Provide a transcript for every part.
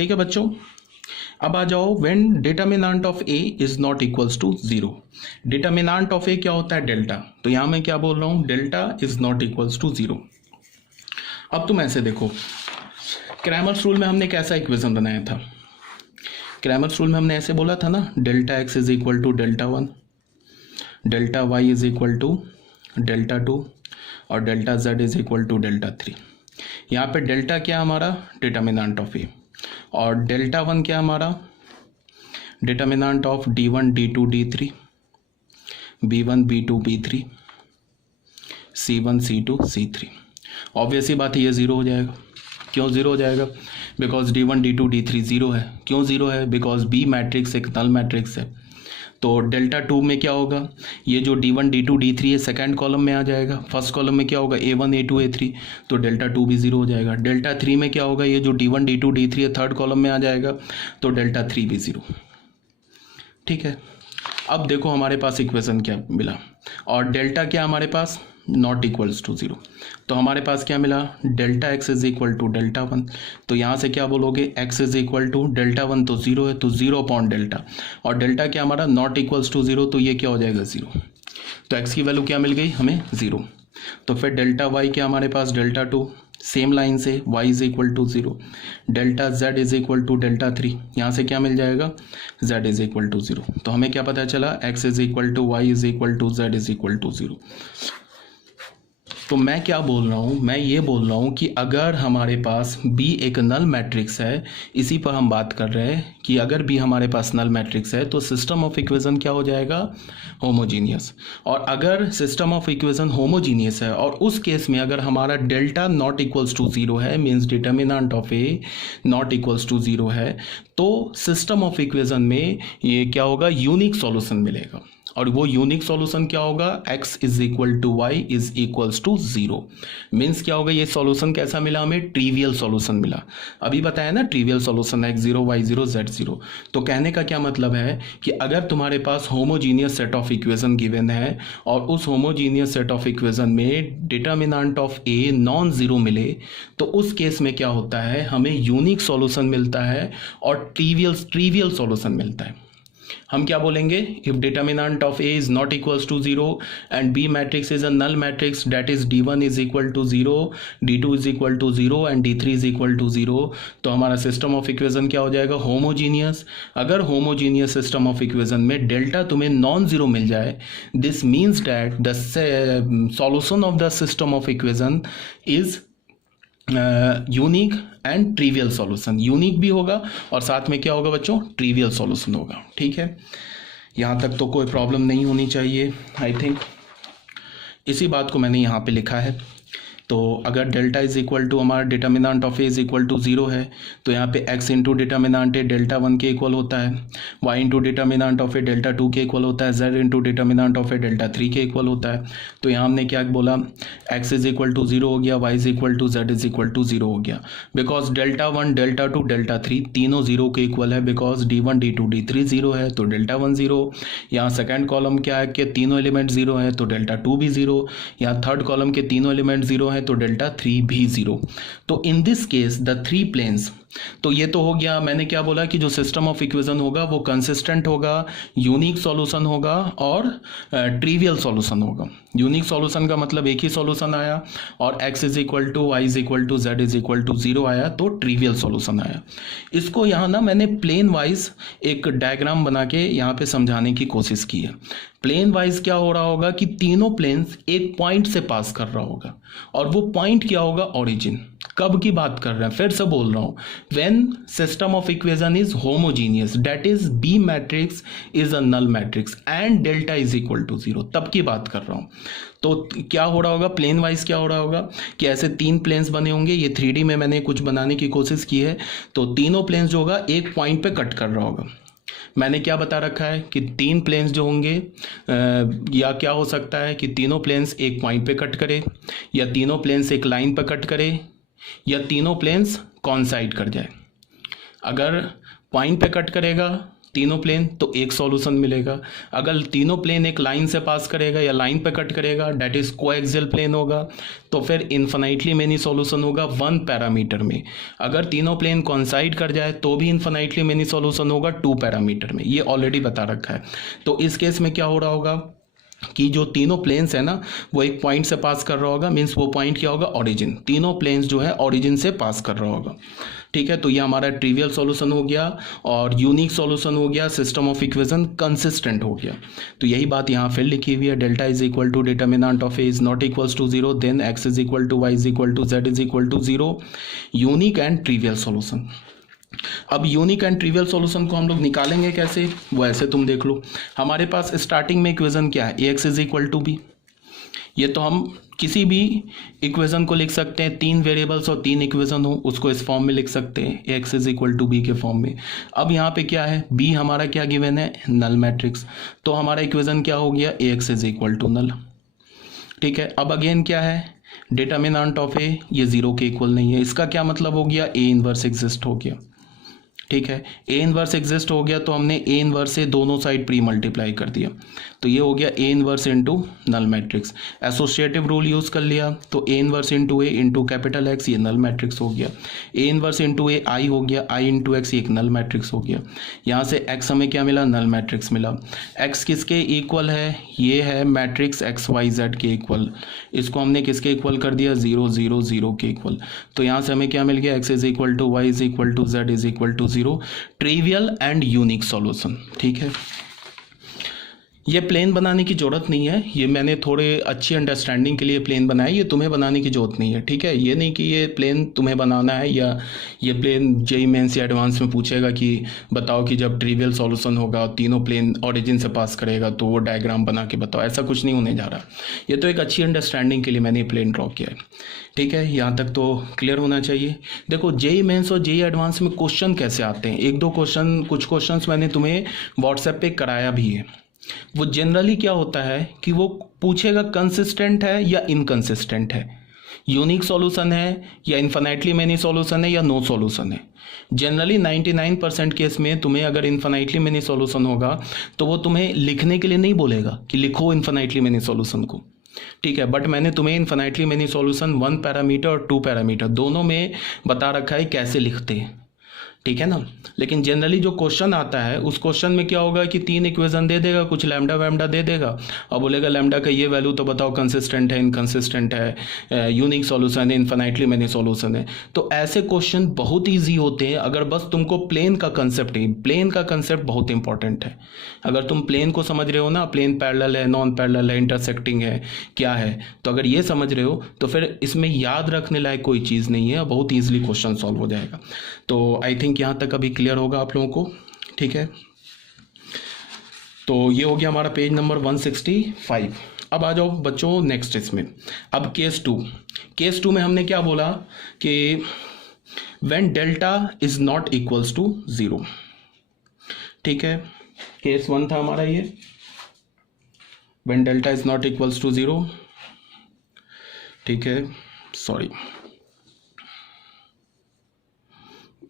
ठीक है बच्चों। अब आ जाओ when determinant of A is not equals to zero. Determinant of A क्या होता है? डेल्टा। तो यहां मैं क्या बोल रहा हूं? Delta is not equals to zero. अब तुम ऐसे देखो, क्रैमर्स रूल में हमने कैसा इक्वेशन बनाया था? क्रैमर्स रूल में हमने ऐसे बोला था ना, delta x is equal to delta one, delta Y is equal to delta two और delta Z is equal to delta three. यहाँ पे डेल्टा क्या हमारा? डिटर्मिनेंट ऑफ ए, और डेल्टा वन क्या हमारा? Determinant of D one D two D three, B one B two B three, C one C two C three. Obviously बात है ये ज़ीरो हो जाएगा। क्यों ज़ीरो हो जाएगा? Because D one D two D three zero है। क्यों ज़ीरो है? बिकॉज बी मैट्रिक्स एक नल मैट्रिक्स है। तो डेल्टा टू में क्या होगा? ये जो D one D two D three है सेकेंड कॉलम में आ जाएगा, फर्स्ट कॉलम में क्या होगा? A one A two A three, तो डेल्टा टू भी ज़ीरो हो जाएगा। डेल्टा थ्री में क्या होगा? ये जो D one D two D three है थर्ड कॉलम में आ जाएगा, तो डेल्टा थ्री भी ज़ीरो। ठीक है, अब देखो हमारे पास इक्वेशन क्या मिला, और डेल्टा क्या हमारे पास? Not equals to zero. तो हमारे पास क्या मिला? Delta x is equal to delta one. तो यहाँ से क्या बोलोगे? X is equal to delta one तो जीरो है, तो जीरो अपॉन डेल्टा, और डेल्टा क्या हमारा? नॉट इक्वल्स टू जीरो, तो ये क्या हो जाएगा? जीरो। तो एक्स की वैल्यू क्या मिल गई हमें? जीरो। तो फिर डेल्टा वाई क्या हमारे पास? डेल्टा टू, सेम लाइन से y is equal to zero. Delta z is equal to delta three, यहाँ से क्या मिल जाएगा? z is equal to zero. तो हमें क्या पता चला? x is equal to Y is equal to z is equal to zero. तो मैं क्या बोल रहा हूँ? मैं ये बोल रहा हूँ कि अगर हमारे पास B एक नल मैट्रिक्स है, इसी पर हम बात कर रहे हैं कि अगर B हमारे पास नल मैट्रिक्स है तो सिस्टम ऑफ इक्वेशन क्या हो जाएगा? होमोजीनियस। और अगर सिस्टम ऑफ इक्वेशन होमोजीनियस है और उस केस में अगर हमारा delta not equals to zero है, means determinant of A not equals to zero है, तो सिस्टम ऑफ इक्वेशन में ये क्या होगा? यूनिक सॉल्यूशन मिलेगा। और वो यूनिक सॉल्यूशन क्या होगा? x is equal to Y is equals to zero. Means क्या होगा? ये सॉल्यूशन कैसा मिला हमें? ट्रिवियल सॉल्यूशन मिला। अभी बताया ना, trivial solution x zero y zero z zero. तो कहने का क्या मतलब है कि अगर तुम्हारे पास homogeneous set of equation given है और उस होमोजीनियस सेट ऑफ इक्वेशन में determinant of A non zero मिले, तो उस केस में क्या होता है? हमें यूनिक सॉल्यूशन मिलता है और ट्रिवियल सॉल्यूशन मिलता है। हम क्या बोलेंगे? If determinant of A is not equals to zero and B matrix is a null matrix, that is D one is equal to zero, D two is equal to zero and D three is equal to zero, तो हमारा system of equation क्या हो जाएगा? Homogeneous. अगर homogeneous system of equation में delta तुम्हें non zero मिल जाए, this means that the solution of the system of equation is unique and trivial solution. Unique भी होगा और साथ में क्या होगा बच्चों? ट्रिवियल सॉल्यूशन होगा। ठीक है, यहाँ तक तो कोई प्रॉब्लम नहीं होनी चाहिए आई थिंक। इसी बात को मैंने यहाँ पे लिखा है। तो अगर डेल्टा इज इक्वल टू हमारा determinant of A is equal to zero है, तो यहाँ पे x into determinant A delta one के इक्वल होता है, y into determinant of A delta two के इक्वल होता है, z into determinant of A delta three के इक्वल होता है। तो यहाँ हमने क्या बोला? x is equal to zero हो गया, y is equal to z is equal to zero हो गया, because delta one delta two delta three तीनों जीरो के इक्वल है, because D one D two D three zero है तो delta one zero. यहाँ सेकेंड कॉलम क्या है कि तीनों एलिमेंट जीरो है तो डेल्टा टू भी जीरो। यहाँ थर्ड कॉलम के तीनों एलिमेंट जीरो है तो डेल्टा थ्री भी जीरो। तो in this case the three planes, तो ये तो हो गया। मैंने क्या बोला कि जो सिस्टम ऑफ इक्वेशन होगा वो कंसिस्टेंट होगा, यूनिक सॉल्यूशन होगा और ट्रिवियल सॉल्यूशन होगा। यूनिक सॉल्यूशन का मतलब एक ही सॉल्यूशन आया, और x is equal to Y is equal to Z is equal to zero आया तो ट्रिवियल सॉल्यूशन आया। इसको यहाँ ना मैंने प्लेन वाइज एक डायग्राम बना के यहाँ पे समझाने की कोशिश की है। प्लेन वाइज क्या हो रहा होगा कि तीनों प्लेन्स एक पॉइंट से पास कर रहा होगा, और वो पॉइंट क्या होगा? ओरिजिन। कब की बात कर रहे हैं? फिर से बोल रहा हूं, when system of equation is homogeneous, that is B matrix is a null matrix and delta is equal to zero, तब की बात कर रहा हूं। तो क्या हो रहा होगा? प्लेन वाइज क्या हो रहा होगा कि ऐसे तीन प्लेन्स बने होंगे। ये 3D में मैंने कुछ बनाने की कोशिश की है। तो तीनों प्लेन्स जो होगा एक पॉइंट पे कट कर रहा होगा। मैंने क्या बता रखा है कि तीन प्लेन्स जो होंगे या क्या हो सकता है कि तीनों प्लेन्स एक पॉइंट पे कट करे, या तीनों प्लेन्स एक लाइन पे कट करे, या तीनों प्लेन्स कॉन्साइड कर जाए। अगर पॉइंट पे कट करेगा तीनों प्लेन तो एक सॉल्यूशन मिलेगा। अगर तीनों प्लेन एक लाइन से पास करेगा या लाइन पे कट करेगा, डेट इज कोएक्सियल प्लेन होगा, तो फिर इन्फिनाइटली मेनी सॉल्यूशन होगा 1 पैरामीटर में। अगर तीनों प्लेन कोइंसाइड कर जाए तो भी इन्फिनाइटली मेनी सॉल्यूशन होगा 2 पैरामीटर में। ये ऑलरेडी बता रखा है। तो इस केस में क्या हो रहा होगा कि जो तीनों प्लेन्स है ना वो एक पॉइंट से पास कर रहा होगा, मीन्स वो पॉइंट क्या होगा, ओरिजिन। तीनों प्लेन्स जो है ओरिजिन से पास कर रहा होगा। ठीक है, तो ये हमारा ट्रिवियल सॉल्यूशन हो गया और यूनिक सॉल्यूशन हो गया, सिस्टम ऑफ इक्वेशन कंसिस्टेंट हो गया। तो यही बात यहाँ फिर लिखी हुई है, delta is equal to determinant of A is not equals to 0, then X is equal to Y is equal to Z is equal to 0, unique and trivial solution. अब यूनिक एंड ट्रिवियल सॉल्यूशन को हम लोग निकालेंगे कैसे, वो ऐसे तुम देख लो। हमारे पास स्टार्टिंग में इक्वेशन क्या है, A x is equal to B. ये तो हम किसी भी इक्वेशन को लिख सकते हैं, 3 वेरिएबल्स और 3 इक्वेशन हो उसको इस फॉर्म में लिख सकते हैं, A x is equal to B के फॉर्म में। अब यहाँ पे क्या है, बी हमारा क्या गिवन है, नल मैट्रिक्स। तो हमारा इक्वेशन क्या हो गया, A x is equal to null. ठीक है, अब अगेन क्या है, डिटर्मिनेंट ऑफ ए ये 0 के इक्वल नहीं है। इसका क्या मतलब हो गया, ए इनवर्स एग्जिस्ट हो गया। ठीक है, ए इनवर्स एग्जिस्ट हो गया तो हमने ए इनवर्स से दोनों साइड प्री मल्टीप्लाई कर दिया, तो ये हो गया A inverse into null matrix. Associative rule use कर लिया तो A inverse into A into capital X, ये नल मैट्रिक्स हो गया। ए इनवर्स इंटू ए आई हो गया, आई इंटू एक्स ये एक नल मैट्रिक्स हो गया। यहाँ से एक्स हमें क्या मिला, नल मैट्रिक्स मिला। एक्स किसके इक्वल है, ये है मैट्रिक्स एक्स वाई जेड के इक्वल। इसको हमने किसके इक्वल कर दिया, 0 0 0 के इक्वल। तो यहाँ से हमें क्या मिल गया, X is equal to Y is equal to Z is equal to 0, trivial and unique solution. ठीक है, ये प्लेन बनाने की ज़रूरत नहीं है, ये मैंने थोड़े अच्छी अंडरस्टैंडिंग के लिए प्लेन बनाया, ये तुम्हें बनाने की ज़रूरत नहीं है। ठीक है, ये नहीं कि ये प्लेन तुम्हें बनाना है या ये प्लेन जेईई मेंस या एडवांस में पूछेगा कि बताओ कि जब ट्रिवियल सॉल्यूशन होगा तीनों प्लेन ओरिजिन से पास करेगा तो वो डायग्राम बना के बताओ, ऐसा कुछ नहीं होने जा रहा। ये तो एक अच्छी अंडरस्टैंडिंग के लिए मैंने प्लेन ड्रॉ किया है। ठीक है, यहाँ तक तो क्लियर होना चाहिए। देखो जेईई मेंस और जेईई एडवांस में क्वेश्चन कैसे आते हैं, एक दो क्वेश्चन, कुछ क्वेश्चंस मैंने तुम्हें व्हाट्सएप पे कराया भी है। वो जनरली क्या होता है कि वो पूछेगा कंसिस्टेंट है या इनकंसिस्टेंट है, यूनिक सॉल्यूशन है या इन्फिनाइटली मेनी सॉल्यूशन है या नो सॉल्यूशन है। जनरली 99% केस में तुम्हें अगर इन्फिनाइटली मेनी सॉल्यूशन होगा तो वो तुम्हें लिखने के लिए नहीं बोलेगा कि लिखो इन्फिनाइटली मेनी सॉल्यूशन को। ठीक है, बट मैंने तुम्हें इन्फिनाइटली मेनी सॉल्यूशन 1 पैरामीटर और 2 पैरामीटर दोनों में बता रखा है कैसे लिखते हैं। ठीक है ना, लेकिन जनरली जो क्वेश्चन आता है उस क्वेश्चन में क्या होगा कि 3 इक्वेशन दे देगा, कुछ लैम्डा वैम्डा दे देगा और बोलेगा लैम्डा का ये वैल्यू तो बताओ कंसिस्टेंट है, इनकंसिस्टेंट है, यूनिक सॉल्यूशन है, इन्फिनाइटली मेनी सॉल्यूशन है। तो ऐसे क्वेश्चन बहुत ईजी होते हैं अगर बस तुमको प्लेन का कंसेप्ट है। प्लेन का कंसेप्ट बहुत इंपॉर्टेंट है। अगर तुम प्लेन को समझ रहे हो ना, प्लेन पैरेलल है, नॉन पैरेलल है, इंटरसेक्टिंग है, क्या है, तो अगर ये समझ रहे हो तो फिर इसमें याद रखने लायक कोई चीज़ नहीं है, बहुत ईजिली क्वेश्चन सॉल्व हो जाएगा। तो आई थिंक यहाँ तक अभी क्लियर होगा आप लोगों को। ठीक है, तो ये हो गया हमारा पेज नंबर 165। अब आ जाओ बच्चों नेक्स्ट इसमें। अब केस टू में हमने क्या बोला कि when delta is not equals to 0। ठीक है, केस 1 था हमारा ये, when delta is not equals to 0। ठीक है, सॉरी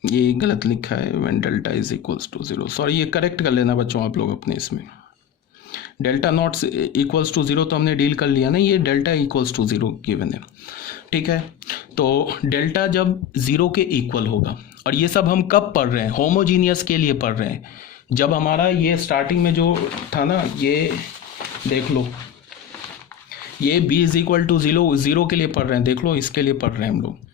ये गलत लिखा है, when delta is equals to 0। Sorry, ये करेक्ट कर लेना बच्चों आप लोग अपने इसमें। डेल्टा नॉट इक्वल्स टू 0 तो हमने डील कर लिया ना, ये डेल्टा इक्वल्स टू 0 गिवन है। ठीक है, तो डेल्टा जब 0 के इक्वल होगा, और ये सब हम कब पढ़ रहे हैं, होमोजीनियस के लिए पढ़ रहे हैं। जब हमारा ये स्टार्टिंग में जो था ना, ये देख लो, ये b इज इक्वल टू 0 के लिए पढ़ रहे हैं, देख लो इसके लिए पढ़ रहे हैं हम लोग।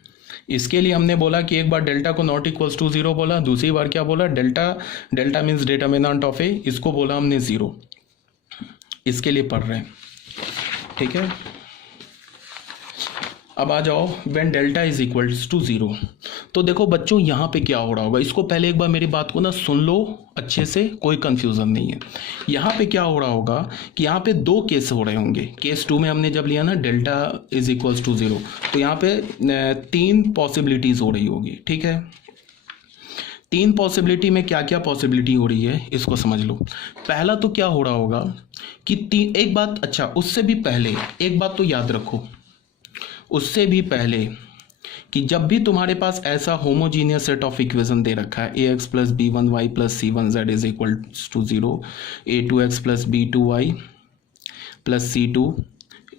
इसके लिए हमने बोला कि एक बार डेल्टा को नॉट इक्वल्स टू 0 बोला, दूसरी बार क्या बोला, डेल्टा मीन्स डिटर्मिनेंट ऑफ ए, इसको बोला हमने 0। इसके लिए पढ़ रहे हैं। ठीक है, अब आ जाओ when delta is equals to 0। तो देखो बच्चों यहाँ पे क्या हो रहा होगा, इसको पहले एक बार मेरी बात को ना सुन लो अच्छे से, कोई कंफ्यूजन नहीं है। यहाँ पे क्या हो रहा होगा कि यहाँ पे 2 केस हो रहे होंगे। केस 2 में हमने जब लिया ना डेल्टा इज इक्वल्स टू 0, तो यहाँ पे 3 पॉसिबिलिटीज हो रही होगी। ठीक है, 3 पॉसिबिलिटी में क्या क्या पॉसिबिलिटी हो रही है इसको समझ लो। पहला तो क्या हो रहा होगा कि एक बात, अच्छा उससे भी पहले एक बात तो याद रखो, उससे भी पहले कि जब भी तुम्हारे पास ऐसा होमोजीनियस सेट ऑफ इक्वेशन दे रखा है A x plus B one y plus C one z is equal to 0, A two x plus B two y plus C two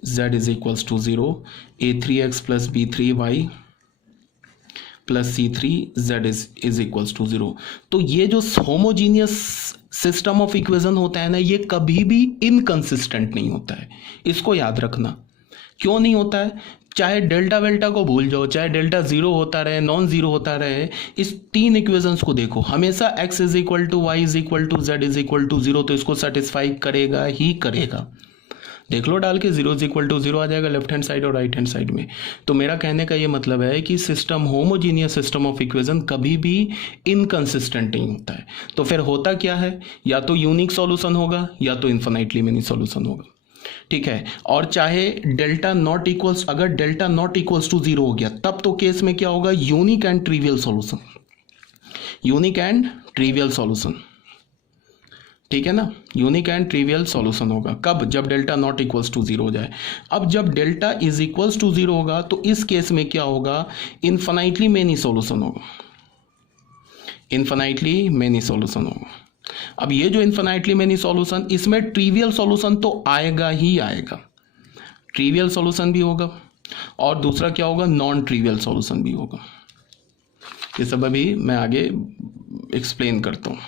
Z is equals to 0, A three x plus B three y plus C three z is equals to 0। तो ये जो homogeneous system of equation होता है ना, ये कभी भी inconsistent नहीं होता है, इसको याद रखना। क्यों नहीं होता है? चाहे डेल्टा वेल्टा को भूल जाओ, चाहे डेल्टा जीरो होता रहे, नॉन जीरो होता रहे, इस तीन इक्वेशंस को देखो, हमेशा x is equal to Y is equal to Z is equal to 0, तो इसको सेटिस्फाई करेगा ही करेगा। देख लो डाल के 0 इज इक्वल टू 0 आ जाएगा लेफ्ट हैंड साइड और राइट हैंड साइड में। तो मेरा कहने का ये मतलब है कि system, homogeneous system of equation कभी भी इनकंसिस्टेंट नहीं होता है। तो फिर होता क्या है, या तो यूनिक सॉल्यूशन होगा या तो इन्फिनाइटली मेनी सॉल्यूशन होगा, ठीक है। और चाहे डेल्टा नॉट इक्वल्स, अगर डेल्टा नॉट इक्वल्स टू 0 हो गया तब तो केस में क्या होगा, unique and trivial solution, unique and trivial solution, ठीक है ना, यूनिक एंड ट्रिवियल सॉल्यूशन होगा। कब? जब डेल्टा नॉट इक्वल्स टू 0 हो जाए। अब जब डेल्टा इज इक्वल्स टू 0 होगा तो इस केस में क्या होगा, इन्फिनाइटली मेनी सॉल्यूशन होगा, इन्फिनाइटली मेनी सॉल्यूशन होगा। अब ये जो इन्फिनाइटली मेनी सॉल्यूशन, इसमें ट्रिवियल सॉल्यूशन तो आएगा ही आएगा, ट्रिवियल सॉल्यूशन भी होगा और दूसरा क्या होगा, नॉन ट्रिवियल सॉल्यूशन भी होगा। ये सब अभी मैं आगे एक्सप्लेन करता हूँ।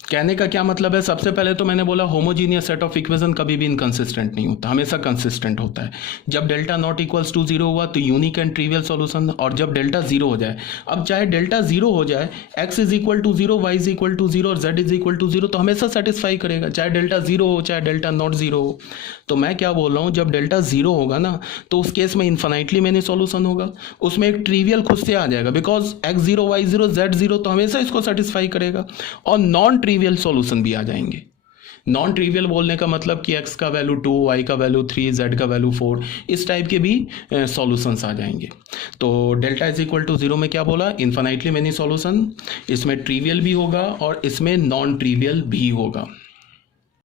कहने का क्या मतलब है, सबसे पहले तो मैंने बोला होमोजीनियस सेट ऑफ इक्वेशन कभी भी इनकंसिस्टेंट नहीं होता, हमेशा कंसिस्टेंट होता है। जब डेल्टा नॉट इक्वल्स टू 0 हुआ तो यूनिक एंड ट्रिवियल सॉल्यूशन, और जब डेल्टा 0 हो जाए, अब चाहे डेल्टा 0 हो जाए, x is equal to 0, y is equal to 0 और z इज इक्वल टू 0, तो हमेशा सेटिस्फाई करेगा, चाहे डेल्टा 0 हो चाहे डेल्टा नॉट 0 हो। तो मैं क्या बोल रहा हूँ, जब डेल्टा 0 होगा ना तो उस केस में इन्फिनाइटली मेनी सॉल्यूशन होगा, उसमें एक ट्रिवियल खुद से आ जाएगा, बिकॉज x0 y0 z0 तो हमेशा इसको सेटिस्फाई करेगा, और नॉन ट्रिवियल सॉल्यूशन भी आ जाएंगे। नॉन ट्रिवियल बोलने का मतलब कि x का वैल्यू 2, y का वैल्यू 3, z का वैल्यू 4, इस टाइप के भी सॉल्यूशंस आ जाएंगे। तो डेल्टा इज इक्वल टू 0 में क्या बोला, इन्फिनाइटली मेनी सॉल्यूशन, इसमें ट्रिवियल भी होगा और इसमें नॉन ट्रिवियल भी होगा।